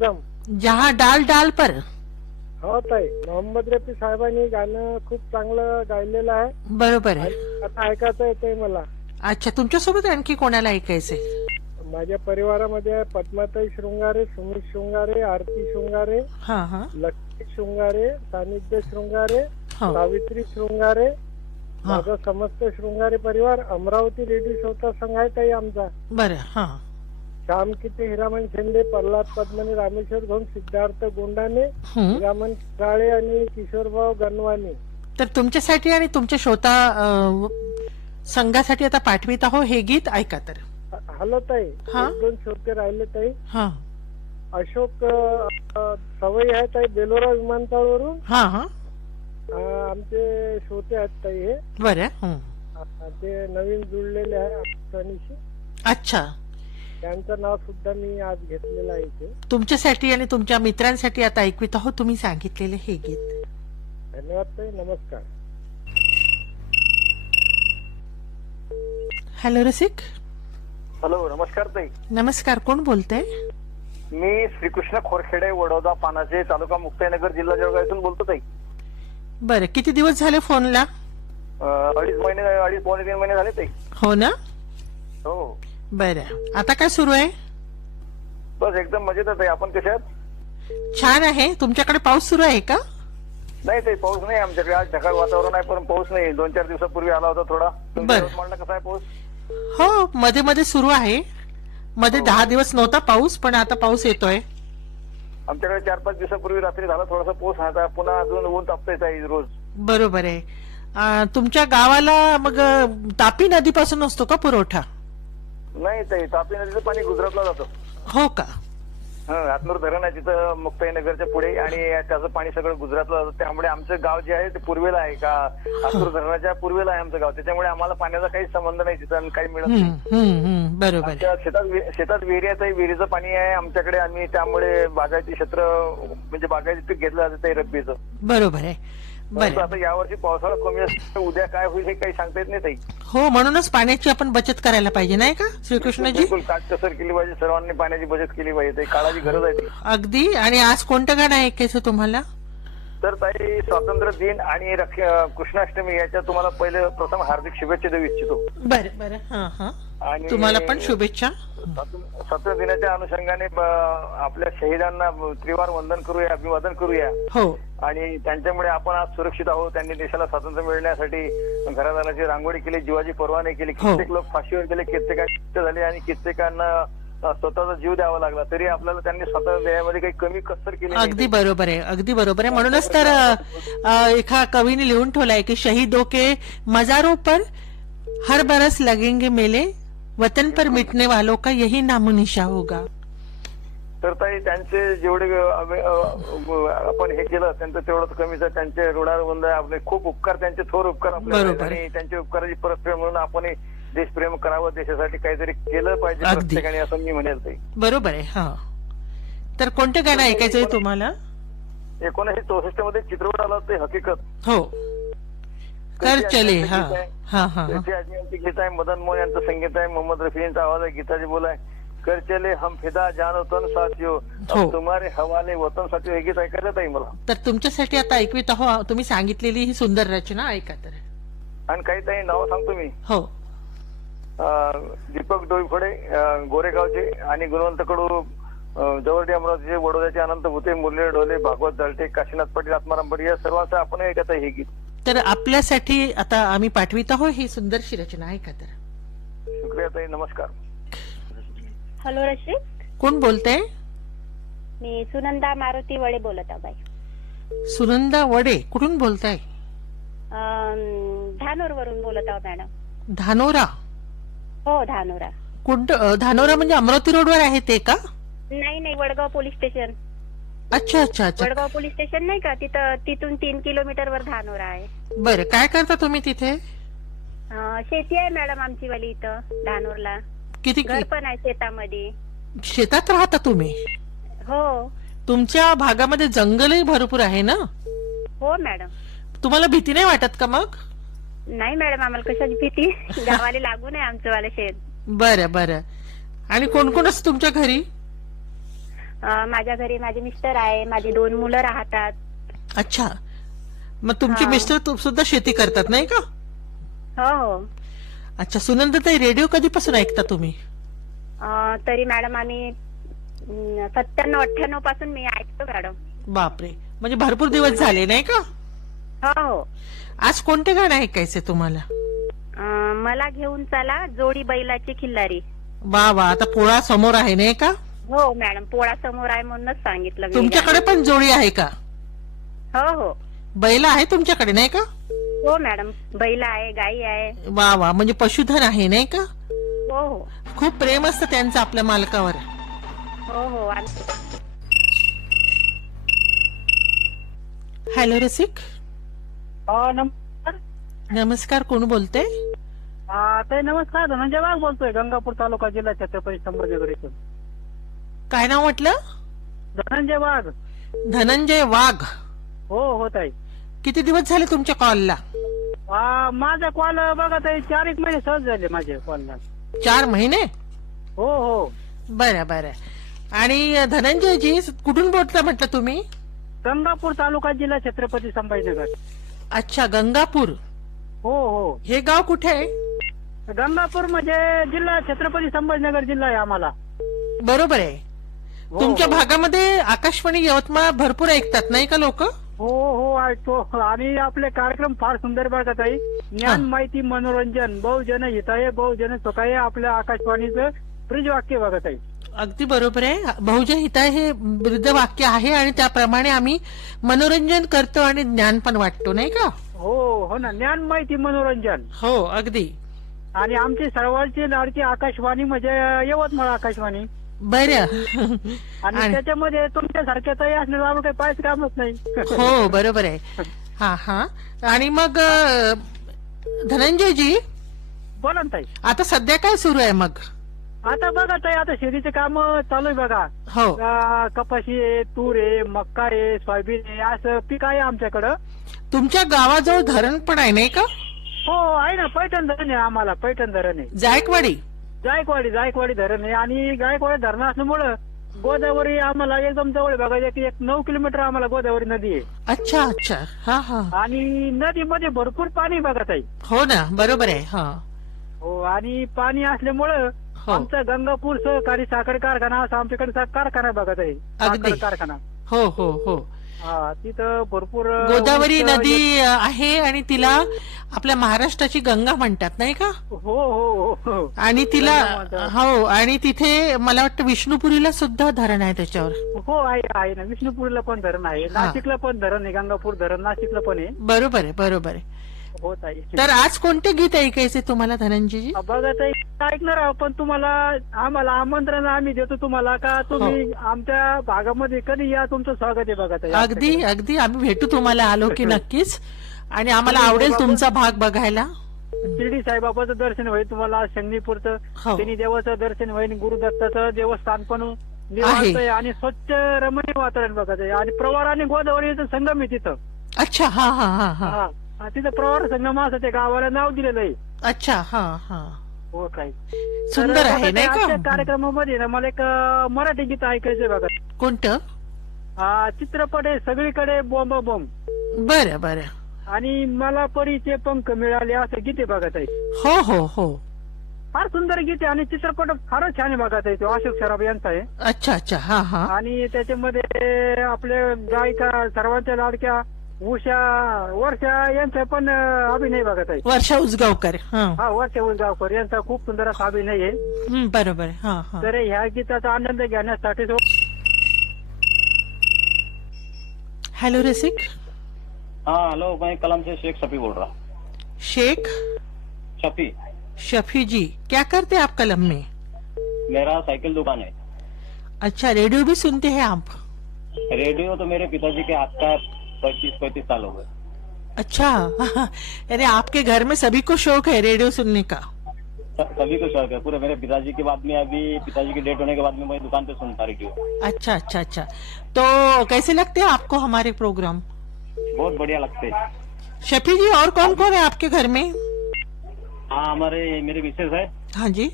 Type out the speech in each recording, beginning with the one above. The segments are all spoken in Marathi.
जम जहाँ डाल डाल पर. हो ताई, मोहम्मद रफी साहेबांनी गाणं खूप चांगलं गायलेलं आहे. बरोबर आहे. आणि आता ऐकायचं येतंय मला. अच्छा, तुमच्यासोबत आणखी कोणाला ऐकायचंय? माझ्या परिवारामध्ये आहे पद्माताई शृंगारे, सुमित शृंगारे, आरती शृंगारे, हा हा लक्ष्मी शृंगारे, सानिध्य शृंगारे, हा सावित्री शृंगारे, हा. माझा समस्त शृंगारे परिवार अमरावती रेडिओ श्रोता संघ आहे ताई आमचा. बरं. हा श्याम किती, हिरामन शेंडे, प्रल्हाद पद्मने, रामेश्वर घोम, सिद्धार्थ गोंडाने, हम्म. हिरामन काळे आणि किशोरभाऊ गणवाने. तर तुमच्यासाठी आणि तुमच्या श्रोता संघासाठी आता पाठवित आहो हे गीत, ऐका तर. हॅलो ताई, हा. 1-2 श्रोते राहिले ताई. हा अशोक सवई आहे ताई, बेलोरा विमानतळावरून. हा हा आमचे श्रोते आहेत ताई हे. बरं. हं. ते नवीन जुळलेले आहे आकाशवाणीशी. अच्छा, त्यांचं नाव सुद्धा मी आज घेतलेलं आहे इथे. तुमच्यासाठी आणि तुमच्या मित्रांसाठी आता ऐकवित आहो तुम्ही सांगितलेले हे गीत. धन्यवाद ताई, नमस्कार. हॅलो रसिक. हॅलो, नमस्कार ताई. नमस्कार, कोण बोलतंय? मी श्रीकृष्ण खोरखेडे, वडोदा, पानाचे, तालुका मुक्ताईनगर, जिल्हा जळगाव इथून बोलतो ताई. बरं, किती दिवस झाले फोनला? 2.5-3 महिने झाले ताई. हो ना. हो, बरं, आता काय सुरू आहे? बस एकदम मजेत आहे ताई. आपण कशा आहात? छान आहे. तुमच्याकडे पाऊस सुरू आहे का? नाही ताई, पाऊस नाही आमच्याकडे. आज ढगाळ वातावरण आहे पण पाऊस नाही. 2-4 दिवसापूर्वी आला होता थोडा. बरं. म्हणलं कसा आहे पाऊस? हो, मध्ये मध्ये सुरू आहे. मध्ये 10 दिवस नव्हता पाऊस, पण आता पाऊस येतोय. आमच्याकडे 4-5 दिवसापूर्वी रात्री झाला थोडासा पाऊस. आता पुन्हा अजून ऊन तापतंय ताई रोज. बरोबर आहे. तुमच्या गावाला मग तापी नदीपासून असतो का पुरवठा? नाही ताई, तापी नदीचं पाणी गुजरातला जातं. हो का. हातनूर धरण आहे तिथं मुक्ताईनगरच्या पुढे, आणि त्याचं पाणी सगळं गुजरातला जातं. त्यामुळे आमचं गाव जे आहे ते पूर्वेला आहे, का हातनूर धरणाच्या पूर्वेला आहे आमचं गाव. त्याच्यामुळे आम्हाला पाण्याचा काही संबंध नाही तिथं, आणि काही मिळत नाही. बरोबर आहे. आमच्या शेतात विहिरी आहे, विहिरीचं पाणी आहे आमच्याकडे. आम्ही त्यामुळे बागायती क्षेत्र म्हणजे बागायती पीक घेतलं जातं ते रब्बीचं. बरोबर आहे. परंतु आता यावर्षी पावसाळा कमी असतो, उद्या काय होईल हे काही सांगता येत नाही ताई. हो, म्हणूनच पाण्याची आपण बचत करायला पाहिजे, नाही का श्रीकृष्णजी? बिलकुल काटकसर केली पाहिजे, सर्वांनी पाण्याची बचत केली पाहिजे. ताई, काळाची गरज आहे ती. अगदी. आणि आज कोणतं गाणं ऐकायचं तुम्हाला? तर ताई, स्वातंत्र्य दिन आणि कृष्णाष्टमी याच्या तुम्हाला पहिले प्रथम हार्दिक शुभेच्छा देऊ इच्छितो. बरं बरं. हा हा, आणि तुम्हाला पण शुभेच्छा. स्वातंत्र्य दिनाच्या अनुषंगाने आपल्या शहीदांना त्रिवार वंदन करूया, अभिवादन करूया. हो. आणि त्यांच्यामुळे आपण आज सुरक्षित आहोत. त्यांनी देशाला स्वातंत्र्य मिळण्यासाठी घरादाराची रांगोळी केली, जीवाची पर्वा नाही केली. कित्येक लोक फाशीवर गेले, कित्येकांना झाले, आणि कित्येकांना स्वतःचा जीव द्यावा लागला. तरी आपल्याला त्यांनी स्वतः देण्यामध्ये काही कमी कसर केली. अगदी बरोबर आहे, अगदी बरोबर आहे. म्हणूनच तर एका कवीने लिहून ठेवलाय की शहीदों के मजारों पर हर बरस लगेंगे मेले, वतन पर मिटने वालों का यही नामोनिशा होगा. तर ताई, त्यांचे जेवढे आपण हे केलं त्यांचं तेवढं कमीच आहे. त्यांचे ऋणानुबंध आपले खूप उपकार, त्यांचे थोर उपकार आपल्याला, आणि त्यांच्या उपकाराची परतफेड म्हणून आपण देशप्रेम करावं, देशासाठी काहीतरी केलं पाहिजे प्रत्येकाने, असं मी म्हणेल ताई. बरोबर आहे. हा, तर कोणतं गाणं ऐकायचंय तुम्हाला? 1964 मध्ये चित्रपट आला होता हकीकत. हो, कर चले. हा हा हा. त्याची गीत आहे, मदन मोहन यांचं संगीत आहे, मोहम्मद रफी यांचा आवाज आहे, गीताजी बोल आहे. कर चले हम फिदा जान वतन साथियो, तुम्हारे हवाले वतन साथियो, हे गीत ऐकायचं ताई मला. तर तुमच्यासाठी आता ऐकवीत आहो तुम्ही सांगितलेली ही सुंदर रचना, ऐका तर. आणि काही ताई नाव सांगतो मी. हो. दीपक डोईफोडे गोरेगावचे, आणि गुणवंत कडू जवळडे अमरावतीचे, वडोद्याचे अनंत भुते, मुरली ढोले, भागवत दळटे, काशीनाथ पाटील, आत्माराम बडी, या सर्वांचं आपण ऐकत आहे हे गीत. तर आपल्यासाठी आता आम्ही पाठवित आहोत ही सुंदरशी रचना, ऐका तर. शुक्रिया ताई, नमस्कार. हॅलो रश्मी, कोण बोलतंय? मी सुनंदा मारुती वडे बोलत आहे बाई. सुनंदा वडे, कुठून बोलताय? धानोर वरून बोलत आहो मॅडम. धानोरा? हो, धानोरा. कोणतं धानोरा? म्हणजे अमरावती रोडवर आहे ते का? नाही नाही, वडगाव पोलीस स्टेशन. अच्छा अच्छा अच्छा. वडगाव पोलीस स्टेशन नाही का, तिथून 3 किलोमीटर वर धानोरा आहे. बरं, काय करता तुम्ही तिथे? शेती आहे मॅडम आमची वाली इथं धानोरला. किती घर पण आहे शेतामध्ये. शेतात राहता तुम्ही? हो. तुमच्या भागामध्ये जंगलही भरपूर आहे ना? हो मॅडम. तुम्हाला भीती नाही वाटत का मग? नाही मॅडम, आम्हाला कशाची भीती, गावाला लागून आहे आमचं वाला शेत. बरं बरं. आणि कोण कोण असतं तुमच्या घरी? माझ्या घरी माझे मिस्टर आहे, माझी 2 मुलं राहतात. अच्छा, मग तुमचे हा. मिस्टर सुद्धा शेती करतात नाही का? हो हो. अच्छा, सुनंदाताई रेडिओ कधीपासून ऐकता तुम्ही? तरी मॅडम आम्ही 97-98 पासून मी ऐकतो मॅडम. बापरे, म्हणजे भरपूर दिवस झाले नाही का? हो हो. आज कोणते गाणं ऐकायचे तुम्हाला? मला घेऊन चला जोडी बैलाची खिल्लारी. वा वा, आता पोळा समोर आहे नाही का? हो मॅडम, पोळा समोर आहे म्हणूनच सांगितलं मी. तुमच्याकडे पण जोडी आहे का? हो हो. बैल आहे तुमच्याकडे नाही का? हो मॅडम, बैल आहे, गाई आहे. वा वा, म्हणजे पशुधन आहे नाही का? हो हो. खूप प्रेम असतं त्यांचं आपल्या मालकावर. हो हो. हॅलो रसिक, नमस्कार. नमस्कार, कोण बोलते? ताई नमस्कार, धनंजय वाघ बोलतोय, गंगापूर तालुका, जिल्हा छत्रपती संभाजीनगर इथून. काय नाव म्हटलं? धनंजय वाघ. धनंजय वाघ. हो हो ताई. किती दिवस झाले तुमच्या कॉलला? माझा कॉल बघा ताई 4 महिने सहज झाले माझे कॉलला. 4 महिने? हो हो. बरं बरं. आणि धनंजयजी कुठून बोलता म्हटलं तुम्ही? गंगापूर तालुका, जिल्हा छत्रपती संभाजीनगर. अच्छा, गंगापूर. हो हो. हे गाव कुठे आहे? गंगापूर म्हणजे जिल्हा छत्रपती संभाजीनगर जिल्हा आहे आम्हाला. बरोबर आहे. हो, तुमच्या हो. भागामध्ये आकाशवाणी यवतमाळ भरपूर ऐकतात नाही का लोक? हो हो ऐकतो. आणि आपले कार्यक्रम फार सुंदर बघा ताई. ज्ञान, माहिती, मनोरंजन, बहुजन हिताय बहुजन सुखाय, आपल्या आकाशवाणीचं ब्रीज वाक्य बघा ताई. अगदी बरोबर आहे. बहुजन हिताय हे ब्रीद वाक्य आहे आणि त्याप्रमाणे आम्ही मनोरंजन करतो आणि ज्ञान पण वाटतो नाही का? हो हो ना, ज्ञान, माहिती, मनोरंजन. हो अगदी. आणि आमची सर्वांची लाडकी आकाशवाणी म्हणजे यवतमाळ आकाशवाणी. बरं. आणि त्याच्यामध्ये तुमच्यासारख्या ताई असलेलं आम्हाला काही पाहायचं कामच नाही. हो बरोबर आहे. हा हा. आणि मग धनंजयजी, बोला ना ताई. आता सध्या काय सुरू आहे मग? आता बघा ताई, आता शेतीचे काम चालू आहे बघा. हो. कपाशी आहे, तूर आहे, मक्का आहे, सोयाबीन आहे, असं पीक आहे आमच्याकडं. तुमच्या गावाजवळ धरण पण आहे नाही का? हो आहे ना, पैठण धरण आहे आम्हाला, पैठण धरण आहे. जायकवाडी. जायकवाडी धरण आहे. आणि गायकवाडी धरण असल्यामुळं गोदावरी आम्हाला एकदम जवळ बघायचं की 9 किलोमीटर आम्हाला गोदावरी नदी आहे. अच्छा अच्छा. हा हा. आणि नदीमध्ये भरपूर पाणी बघा ताई. हो ना, बरोबर आहे. हा. हो. आणि पाणी असल्यामुळं हो. आमचा गंगापूर सहकारी साखर कारखाना असा आमच्याकडे कारखाना बघत आहे. अगदी. साखर कारखाना. हो हो हो. तिथं भरपूर गोदावरी नदी आहे आणि तिला आपल्या महाराष्ट्राची गंगा म्हणतात नाही का? हो हो हो. आणि तिला हो. आणि तिथे मला वाटतं विष्णुपुरीला सुद्धा धरण आहे त्याच्यावर. हो आहे ना, विष्णुपुरीला पण धरण आहे, नाशिकला पण धरण आहे, गंगापूर धरण नाशिकला पण आहे. बरोबर आहे बरोबर आहे. हो ताई. तर आज कोणते गीत ऐकायचे तुम्हाला धनंजयजी? बघा ताई, ऐकणार आहोत पण तुम्हाला आम्हाला आमंत्रण आम्ही देतो तुम्हाला का तुम्ही आमच्या भागामध्ये कधी या, तुमचं स्वागत आहे बघा ताई. अगदी अगदी, आम्ही भेटू तुम्हाला आलो की नक्कीच. आणि आम्हाला आवडेल तुमचा भाग बघायला. शिर्डी साईबाबाचं दर्शन होईल तुम्हाला, शनिपूरचं हो. शनी देवाचं दर्शन होईल, गुरुदत्ताचं देवस्थान पण निवांत आहे आणि स्वच्छ रमणीय वातावरण बघा ताई. आणि प्रवार आणि गोदावरीचं संगम आहे तिथं. अच्छा. हा हा हा हा. तिथं प्रवार संगम असं त्या गावाला नाव दिलेलं आहे. अच्छा. हा हा. हो काय सुंदर आहे नाही का? कार्यक्रमामध्ये ना मला एक मराठी गीत ऐकायचंय बघा. कोणतं? चित्रपट आहे सगळीकडे बॉम्ब बॉम्ब. बरं बरं. आणि मला परीचे पंख मिळाले असं गीत आहे बघा ताई. हो हो हो. फार सुंदर गीत आहे आणि चित्रपट फारच छान आहे बघा ताई. तो अशोक सराफ यांचा आहे. अच्छा अच्छा. हा हा. आणि त्याच्यामध्ये आपले गायिका सर्वांच्या लाडक्या वर्षा यांचा पण अभिनय बघा ताई. वर्षा उसगावकर. हा, वर्षा उसगावकर यांचा खूप सुंदर असा अभिनय आहे. बरोबर. हा हा. तर ह्या गीताचा आनंद घेण्यासाठी. हेलो रसिक. हाँ हेलो, मैं कलम से शेख शफी बोल रहा. शेख शफी. शफी जी, क्या करते हैं आप कलम में? मेरा साइकिल दुकान है. अच्छा, रेडियो भी सुनते हैं आप? रेडियो तो मेरे पिताजी के हाथ का 25-35 साल हो गए. अच्छा. अरे आपके घर में सभी को शौक है रेडियो सुनने का? सभी को शौक है पूरे. मेरे पिताजी के बाद में, अभी पिताजी की डेथ होने के बाद में मैं दुकान पे सुनता रेडियो. अच्छा अच्छा अच्छा. तो कैसे लगते हैं आपको हमारे प्रोग्राम? बहुत बढ़िया लगते हैं. शफी जी, और कौन कौन है आपके घर में? हाँ, मेरे मिसेज है. हाँ जी.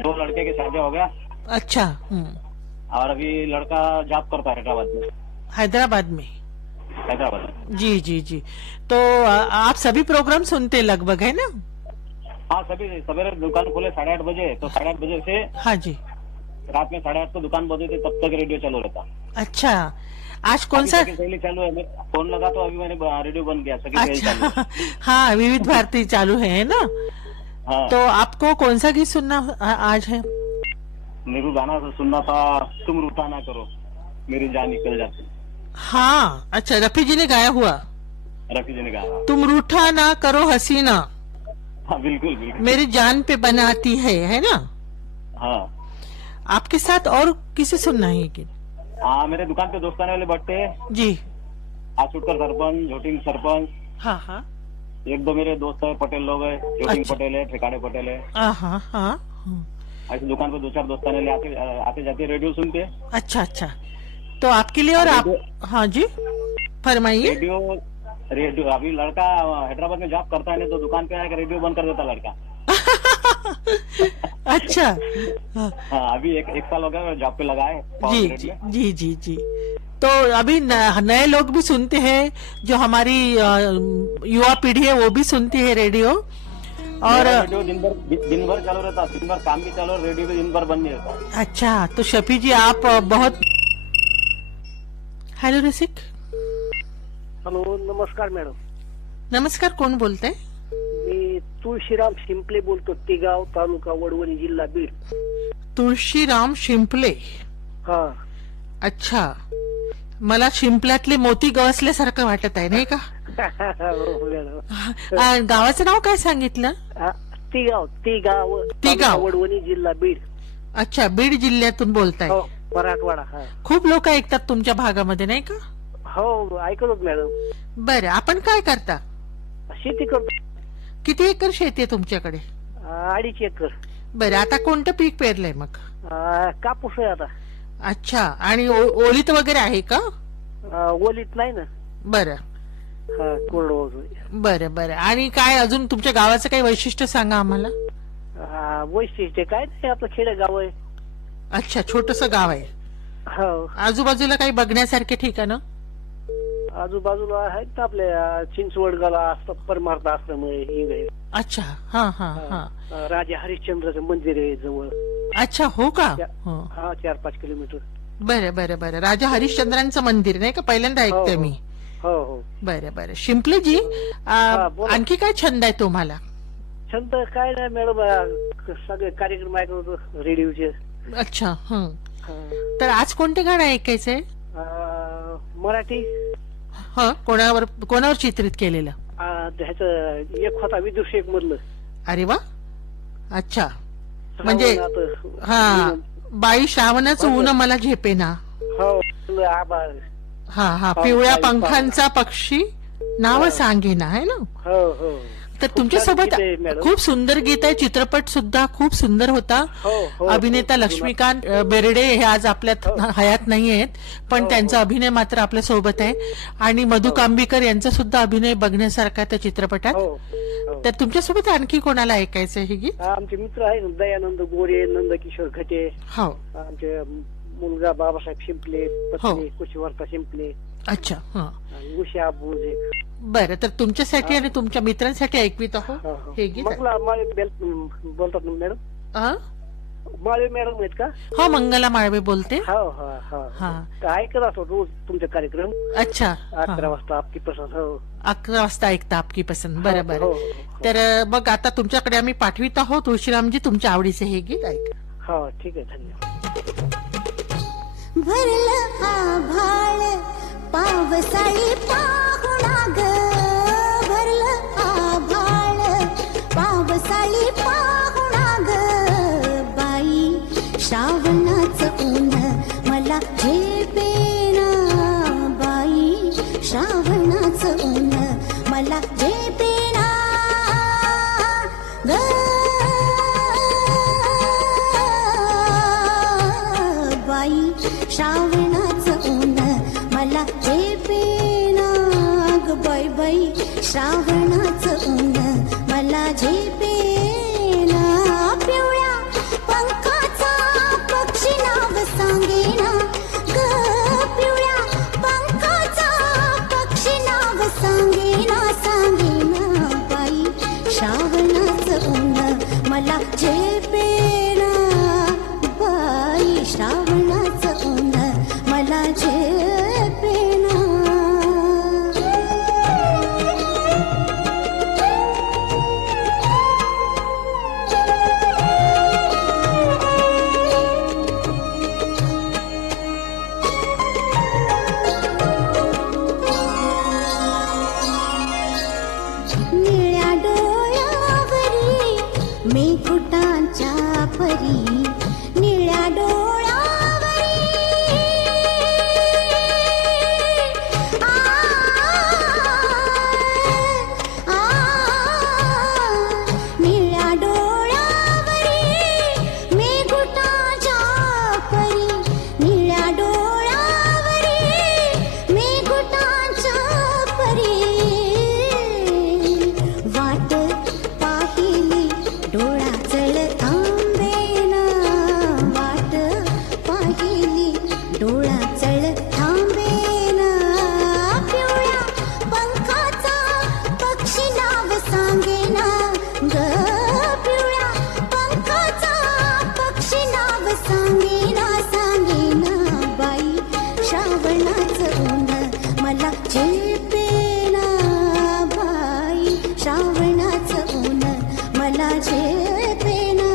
2 लड़के की शादी हो गया. अच्छा. और अभी लड़का जॉब करता है हैदराबाद में। जी जी जी। तो आप सभी प्रोग्राम सुनते हैं लगभग, है ना? हाँ, सभी सवेरे दुकान खोले 8:30 बजे, तो 8:30 बजे से हाँ जी रात में 8:30 को दुकान बंद होती, तब तक रेडियो चालू रहता। अच्छा, आज कौन सा पहले चालू है? फोन लगा तो अभी मैंने रेडियो बंद किया। अच्छा हाँ, विविध भारती चालू है ना? हाँ। तो आपको कौन सा गीत सुनना आज है? मेरे को गाना सुनना था, तुम रूठा ना करो मेरी जान निकल जाती। हाँ, अच्छा, रफी जी ने गाया हुआ। रफी जी ने गाया, तुम रूठा ना करो हसीना। हाँ, बिल्कुल बिल्कुल, मेरी जान पे बनाती है ना? हाँ। आपके साथ और किसे सुनना है गीत? हाँ, मेरे दुकान पे दोस्त आने वाले बैठते हैं जी। आसुटकर सरपंच, झोटिंग सरपंच। हाँ हाँ। एक दो मेरे दोस्त है, पटेल लोग है, झोटिंग अच्छा। पटेल है, ठेकाड़े पटेल है। हाँ हाँ। ऐसे दुकान पे 2-4 दोस्त आने आते जाते रेडियो सुनते हैं। अच्छा अच्छा, तो आपके लिए और आप, हाँ जी फरमाइए। रेडियो अभी लड़का हैदराबाद में जॉब करता है ना, तो दुकान पे आकर रेडियो बंद कर देता लड़का। अच्छा हाँ, अभी एक साल हो गया जॉब पे लगा है। जी जी जी जी जी। तो अभी नए लोग भी सुनते हैं, जो हमारी युवा पीढ़ी है वो भी सुनती है रेडियो। और रेडियो दिन भर चालू रहता, दिन भर काम भी चालू, रेडियो भी दिन भर बंद नहीं रहता। अच्छा, तो शफी जी आप बहुत। हेलो रसिक। हॅलो, नमस्कार मॅडम. नमस्कार, कोण बोलताय? मी तुळशीराम शिंपले बोलतो, तिगाव तालुका वडवणी जिल्हा बीड. तुळशीराम शिंपले? हा. अच्छा, मला शिंपल्यातले मोती गवसल्यासारखं वाटत आहे, नाही का? गावाचं नाव काय सांगितलं? तिगाव वडवणी जिल्हा बीड. अच्छा, बीड जिल्ह्यातून बोलताय? मराठवाडा. खूप लोक ऐकतात तुमच्या भागामध्ये, नाही का? हो, ऐकतोच मॅडम. बरं, आपण काय करता? शेती करतो. किती एकर शेती आहे तुमच्याकडे? 2.5 एकर. बरं, आता कोणतं पीक पेरलंय मग? कापूस आहे आता. अच्छा, आणि ओलीत वगैरे आहे का? ओलीत नाही ना. बरं बरं बरं. आणि काय अजून तुमच्या गावाचं काही वैशिष्ट्य सांगा आम्हाला. वैशिष्ट्य काय नाही, आपलं खेडे गाव आहे. अच्छा, छोटस गाव आहे. हो. आजूबाजूला काही बघण्यासारखे ठिकाण? आजूबाजूला आहेत आपल्या चिंचवडगाला परमार्थ आश्रम आहे. अच्छा, हा हा हा. राजा हरिश्चंद्राचं मंदिर आहे जवळ. अच्छा, हो का? हा, 4-5 किलोमीटर. बरं बरं बरं. राजा हरिश्चंद्रांचं मंदिर नाही का? पहिल्यांदा ऐकते मी. हो हो. बरं बरं. शिंपलेजी, आणखी काय छंद आहे तुम्हाला? छंद काय नाही मॅडम, सगळे कार्यक्रम ऐकतो रेडिओचे. अच्छा, तर आज कोणते गाणं ऐकायचंय? मराठी. कोणावर चित्रित केलेलं? ह्याचं एक होता विदुर शेख मधलं. अरे वा, अच्छा. म्हणजे हा, बाई श्रावणाचं ऊन मला झेपेना. हो. हा हा. पिवळ्या पंखांचा पक्षी नाव सांगेना, आहे ना? हो हो. तर तुमच्यासोबत खूप सुंदर गीत आहे. चित्रपट सुद्धा खूप सुंदर होता. अभिनेता लक्ष्मीकांत बेर्डे हे आज आपल्यात हयात नाही आहेत, पण त्यांचा अभिनय मात्र आपल्या सोबत आहे. आणि मधु कांबीकर यांचा सुद्धा अभिनय बघण्यासारखा त्या चित्रपटात. तर तुमच्यासोबत आणखी कोणाला ऐकायचं हे गीत? आमचे मित्र आहे दयानंद गोरे, नंदकिशोर घटे. हो. आमचे मुलगा बाबासाहेब शिंपले, पत्नी कुशीवर्ता शिंपले. अच्छा. उषा बोजे. बरं, तर तुमच्यासाठी आणि तुमच्या मित्रांसाठी ऐकवीत आहो हे गीत. बोलतात मॅडम? माळवे मॅडम आहेत का? हो, मंगला माळवे बोलते. हो हो हो. ऐकत असतो रोज तुमचे कार्यक्रम. अच्छा. 11 वाजता आपकी पसंत. हो, 11 वाजता ऐकता आपकी पसंत. बरं बरं. तर मग आता तुमच्याकडे आम्ही पाठवित आहोत तुळशीरामजी तुमच्या आवडीचे हे गीत ऐक. हो, ठीक आहे, धन्यवाद. भरलं आभाळ पावसाळी पाहुणा ग, भरलं आभाळ पावसाळी पाहुणा ग, बाई श्रावणाचं ऊन मला झेपेना, बाई श्रावणाचं ऊन मला झेपेना ग, बाई श्रावणाचं ऊन मला झेपेना ग, बाई बाई श्रावणाचं ऊन मला झेपेना, पिवळ्या पंखाचा पक्षी नाव सांगेना, झेपेना बाई श्रावणाचं ऊन मला झेपेना.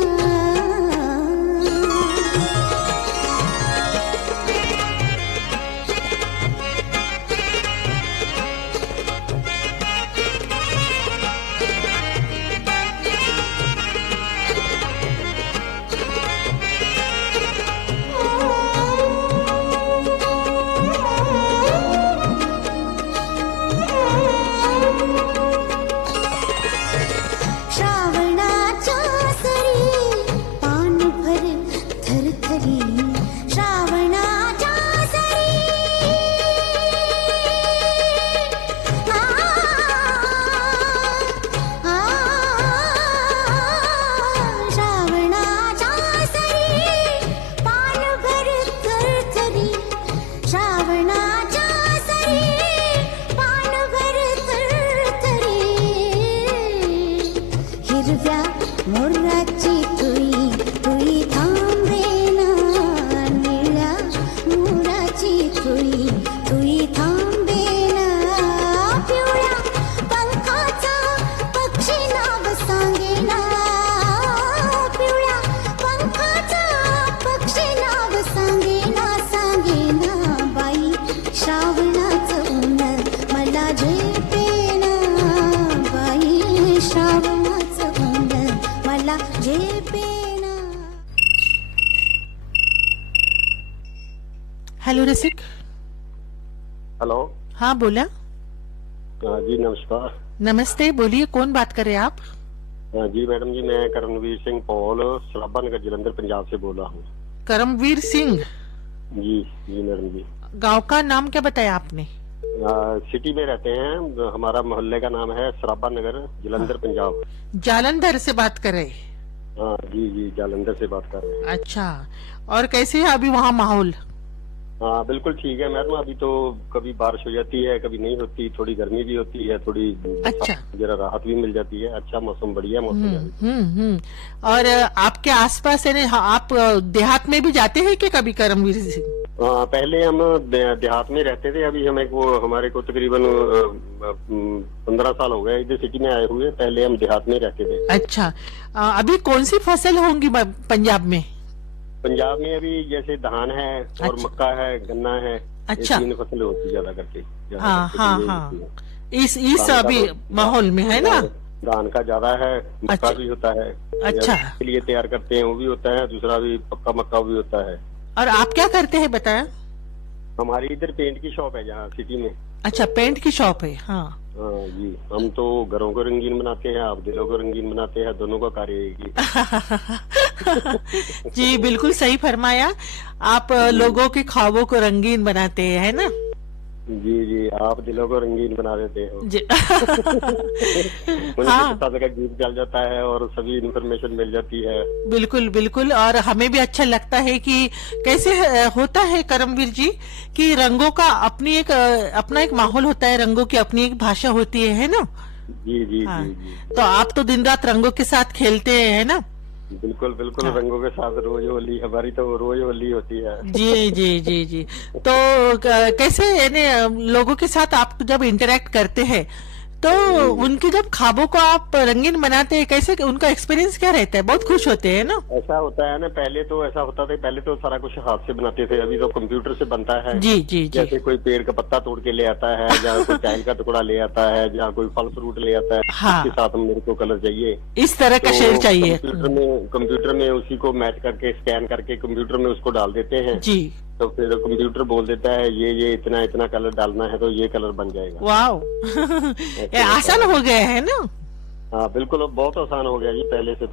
श्रावणाच्या सरी पानभर थरथरी. श्रावणाच्या सरी आ, आ, श्रावणाच्या सरी पानभर थरथरी. श्रावणाच्या सरी पानभर थरथरी. हिरव्या मोराची तुई तुई थांबेना. निळ्या मोराची तुई तुई थांबेना. पिवळ्या पंखाचा पक्षी नाव सांगेना. पिवळ्या पंखाचा पक्षी नाव सांगेना. सांगेना बाई श्रावणाचं ऊन मला झेपेना. बाई श्रावणाचं ऊन मला झेपेना. हेलो रसिक. हेलो. हाँ बोला. जी नमस्कार. नमस्ते, बोलिए, कौन बात कर रहे हैं आप? जी मैडम जी, मैं करमवीर सिंह पॉल सराबा नगर जलंधर पंजाब से बोल रहा हूँ. करमवीर सिंह. जी जी मैडम जी. गांव का नाम क्या बताया आपने? सिटी में रहते हैं. हमारा मोहल्ले का नाम है सराबा नगर जलंधर पंजाब. जालंधर से बात कर रहे? हाँ जी जी, जालंधर से बात कर रहे हैं. अच्छा, और कैसे है अभी वहाँ माहौल? हाँ बिल्कुल ठीक है मैडम. अभी तो कभी बारिश हो जाती है, कभी नहीं होती, थोड़ी गर्मी भी होती है, थोड़ी अच्छा, जरा राहत भी मिल जाती है. अच्छा मौसम, बढ़िया मौसम है. और आपके आसपास यानी आप देहात में भी जाते हैं कि कभी करमवीर सिंह? पहले हम देहात में रहते थे. अभी हमें को हमारे को तकरीबन 15 साल हो गए इधर सिटी में आए हुए. पहले हम देहात में रहते थे. अच्छा, अभी कौन सी फसल होंगी पंजाब में? पंजाब में अभी जैसे धान है और अच्छा, मक्का है, गन्ना है. अच्छा, 3 फसलें होती ज्यादा करके. हाँ हाँ हाँ, इस अभी माहौल में है ना. धान का ज्यादा है, मक्का अच्छा, भी होता है. अच्छा, के लिए तैयार करते हैं वो भी होता है. दूसरा भी पक्का मक्का भी होता है. और आप क्या करते हैं बताया? हमारी इधर पेंट की शॉप है जहाँ सिटी में. अच्छा, पेंट की शॉप है. हाँ जी, हम तो घरों को रंगीन बनाते हैं, आप दिलों को रंगीन बनाते हैं. दोनों का कार्य है जी बिल्कुल सही फरमाया. आप लोगों के ख्वाबों को रंगीन बनाते हैं, है ना? जी जी, आप दिलों को रंगीन बना देते हो. हाँ, का गीत चल जाता है और सभी इन्फॉर्मेशन मिल जाती है. बिल्कुल बिल्कुल. और हमें भी अच्छा लगता है कि कैसे होता है करमवीर जी कि रंगों का अपना एक माहौल होता है, रंगों की अपनी एक भाषा होती है ना? जी जी हाँ, जी जी. तो आप तो दिन रात रंगों के साथ खेलते हैं, है ना? बिल्कुल बिल्कुल. हाँ, रंगों के साथ रोज होली, हमारी तो रोज होली होती है. जी जी जी जी. तो कैसे यानी लोगों के साथ आप जब इंटरेक्ट करते हैं तो उनकी जब ख्वाबों को आप रंगीन बनाते हैं, कैसे उनका एक्सपीरियंस क्या रहता है? बहुत खुश होते हैं ना? ऐसा होता है ना, पहले तो ऐसा होता था, पहले तो सारा कुछ हाथ से बनाते थे. अभी तो कंप्यूटर से बनता है. जी जी जी. जैसे कोई पेड़ का पत्ता तोड़ के ले आता है, जहाँ कोई टाइल का टुकड़ा ले आता है, जहाँ कोई फल फ्रूट ले आता है. हाँ, उसके साथ मेरे को कलर चाहिए, इस तरह का शेड चाहिए. कंप्यूटर में उसी को मैच करके स्कैन करके कंप्यूटर में उसको डाल देते हैं. जी. तो फिर कंप्यूटर बोल देता है ये इतना इतना कलर डालना है तो ये कलर बन जाएगा. वाह आसान हो गया है ना? हाँ बिल्कुल, बहुत आसान हो गया जी. पहले से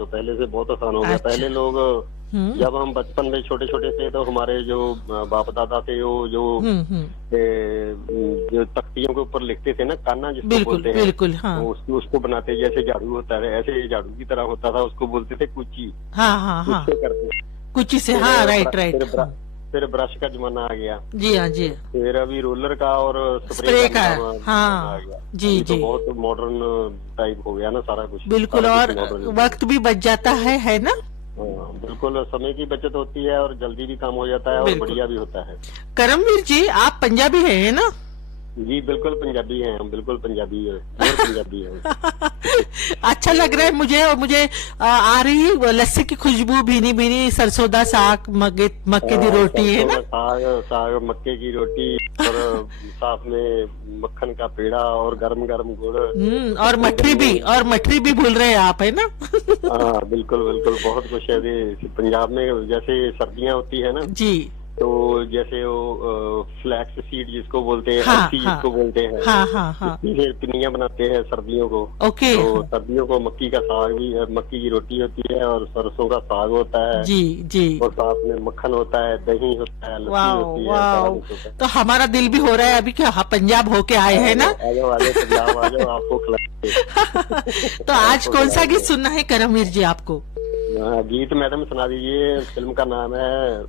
बहुत आसान हो गया. अच्छा, पहले लोग जब हम बचपन में छोटे छोटे थे तो हमारे जो बाप दादा थे वो जो तख्तियों के ऊपर लिखते थे ना, कान्ना जिसको बोलते हैं, बिल्कुल. हाँ, उसको बनाते जैसे झाड़ू होता है, ऐसे झाड़ू की तरह होता था, उसको बोलते थे कुची. हाँ हाँ हाँ, करते कुची से. हाँ, राइट राइट. फिर ब्रश का जमाना आ गया. जी हाँ जी. फिर अभी रोलर का और स्प्रे का. हाँ आ गया. जी जी. तो बहुत मॉडर्न टाइप हो गया ना सारा कुछ. बिल्कुल. और वक्त भी बच जाता है ना? बिल्कुल, समय की बचत होती है और जल्दी भी काम हो जाता है और बढ़िया भी होता है. करमवीर जी, आप पंजाबी है ना? जी बिल्कुल पंजाबी हैं हम, बिल्कुल पंजाबी है और पंजाबी हैं। अच्छा लग रहा है मुझे, और मुझे आ रही है लस्सी की खुशबू, भीनी भीनी सरसों दा साग, मक्के की रोटी है ना, साग मक्के की रोटी और साथ में मक्खन का पेड़ा और गरम गरम गुड़, और मठरी भी भूल रहे हैं आप, है ना? हाँ बिल्कुल बिल्कुल, बहुत कुछ है। पंजाब में जैसे सर्दियाँ होती है ना जी, तो जैसे वो फ्लैक्स सीड जिसको बोलते हैं, हाँ, अलसी जिसको बोलते हैं, हाँ। पिनिया बनाते हैं सर्दियों को। ओके। तो सर्दियों को मक्की का साग भी है, मक्की की रोटी होती है और सरसों का साग होता है जी। और साथ में मक्खन होता है, दही होता है, लस्सी वाह होती है, वाह, सारा कुछ होता है। तो हमारा दिल भी हो रहा है अभी कि हाँ पंजाब होके आए हैं ना। आ जाओ पंजाब आ जाओ, आपको खिलाएंगे। तो आज कौन सा गीत सुनना है करमवीर जी आपको? गीत मैडम सुना दीजिए। फिल्म का नाम है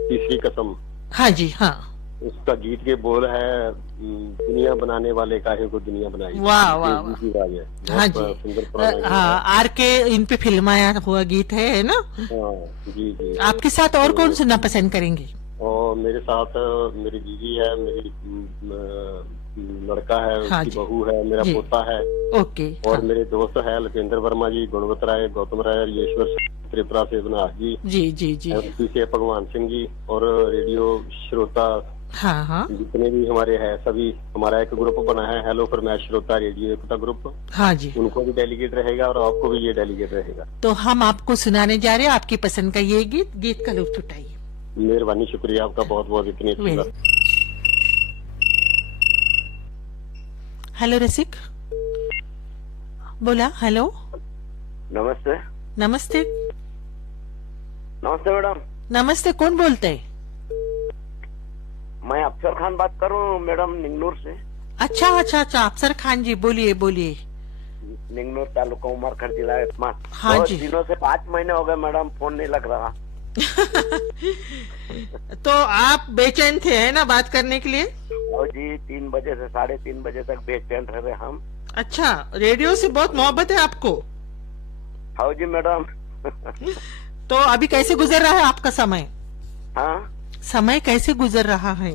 तीसरी कसम। हाँ जी, हाँ। उसका गीत के बोल है, दुनिया बनाने वाले काहे को दुनिया बनाई। वाह वाह, हाँ जी, हाँ, आर के इन पे फिल्माया हुआ गीत है ना? जी। आपके साथ और कौन सुनना पसंद करेंगे? और मेरे साथ मेरी बीवी है, मेरी लड़का है, हाँ उसकी बहू है, मेरा पोता है। ओके। और हाँ। मेरे दोस्त है लखेंद्र वर्मा जी, गुणवंत राय, गौतम राय, येश्वर त्रिपुरा से बनास जी जी। एमपी से भगवान सिंह जी, और रेडियो श्रोता हाँ। जितने भी हमारे हैं सभी, हमारा एक ग्रुप बना है हेलो फरमाइश श्रोता रेडियो एकता ग्रुप। हाँ जी, उनको भी डेलीगेट रहेगा और आपको भी ये डेलीगेट रहेगा। तो हम आपको सुनाने जा रहे हैं आपकी पसंद का ये गीत का लुत्फ उठाइए। मेहरबानी, शुक्रिया आपका बहुत बहुत, इतनी अच्छी बात। हेलो रसिक, बोला। हेलो, नमस्ते नमस्ते मैडम। नमस्ते, कौन बोलते हैं? मैं अफसर खान बात कर रहा हूँ मैडम, निंगनूर से। अच्छा, अफसर खान जी, बोलिए। निंगनूर तालुका उमरखंड जिला यवतमाल। हाँ जी। दिनों से 5 महीने हो गए मैडम, फोन नहीं लग रहा। तो आप बेचैन थे है ना बात करने के लिए? और जी 3 बजे से 3:30 बजे तक बेचैन रहे हम। अच्छा, रेडियो से बहुत मोहब्बत है आपको? हाँ जी मैडम। तो अभी कैसे गुजर रहा है आपका समय? हाँ, समय कैसे गुजर रहा है?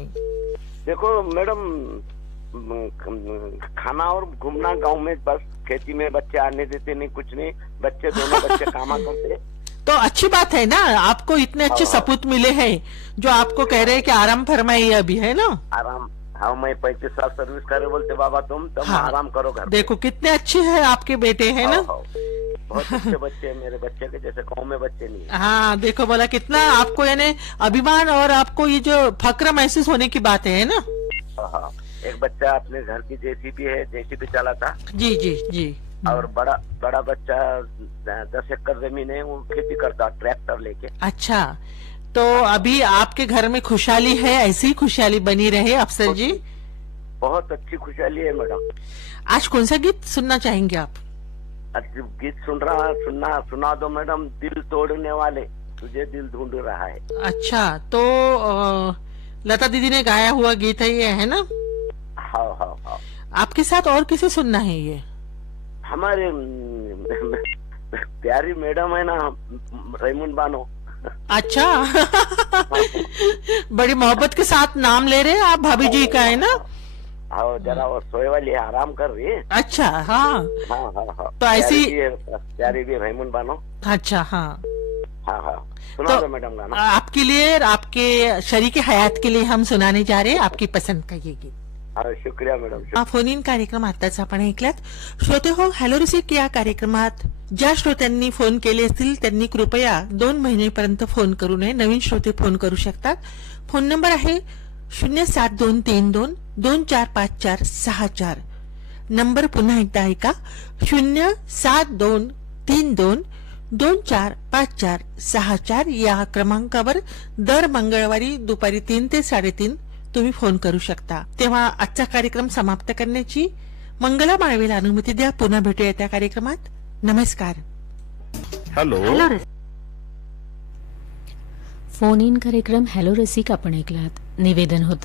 देखो मैडम, खाना और घूमना गांव में, बस खेती में बच्चे आने देते नहीं, कुछ नहीं, दोनों बच्चे कामा करते। तो अच्छी बात है ना, आपको इतने अच्छे सपूत मिले हैं जो आपको कह रहे हैं कि आराम फरमाइए अभी, है ना? आराम। हाँ, मैं 35 साल सर्विस करे, बोलते बाबा तुम आराम करो घर। देखो कितने अच्छे हैं आपके बेटे, है ना? बहुत अच्छे बच्चे हैं मेरे, बच्चे के जैसे गाँव में बच्चे नहीं है। हाँ, देखो बोला कितना आपको यानी अभिमान और आपको ये जो फक्र महसूस होने की बात है ना? हाँ, एक बच्चा अपने घर की जेसीबी है, जेसीबी चलाता। जी। और बड़ा बच्चा 10 एकड़ जमीन है, वो खेती करता ट्रैक्टर लेके। अच्छा, तो अभी आपके घर में खुशहाली है, ऐसी ही खुशहाली बनी रहे अफसर जी। बहुत अच्छी खुशहाली है मैडम। आज कौन सा गीत सुनना चाहेंगे आप? गीत सुना दो मैडम। दिल तोड़ने वाले तुझे दिल ढूंढ रहा है। अच्छा, तो लता दीदी ने गाया हुआ गीत है ये, है ना? हाँ। आपके साथ और किसे सुनना है ये? हमारे प्यारी मैडम है ना, रेमंड बानो। अच्छा। बड़ी मोहब्बत के साथ नाम ले रहे हैं आप भाभी जी का, है ना? हाँ, जरा वो सोए वाली आराम कर रही है। अच्छा, हाँ। तो ऐसी प्यारी भी रेमंड बानो। अच्छा, हाँ। सुना दो मैडम गाना। आपके लिए और आपके शरीके हयात के लिए हम सुनाने जा रहे हैं आपकी पसंद का ये गीत। शुक्रिया मॅडम. फोन इन कार्यक्रम आताच आपण ऐकलात. श्रोते हो, हॅलो रसिक या कार्यक्रमात ज्या श्रोत्यांनी फोन केले असतील त्यांनी कृपया 2 महिनेपर्यंत फोन करू नये. नवीन श्रोते फोन करू शकतात. फोन नंबर आहे 07232245464. नंबर पुन्हा एकदा ऐका 07232245464 या क्रमांकावर दर मंगळवारी दुपारी 3 ते 3:30 तुम्ही फोन करू शकता. तेव्हा आजचा कार्यक्रम समाप्त करण्याची मंगला माळवेला अनुमती द्या. पुन्हा भेटूया त्या कार्यक्रमात. नमस्कार. हॅलो. फोन इन कार्यक्रम हॅलो रसिक आपण ऐकलात. निवेदन होतं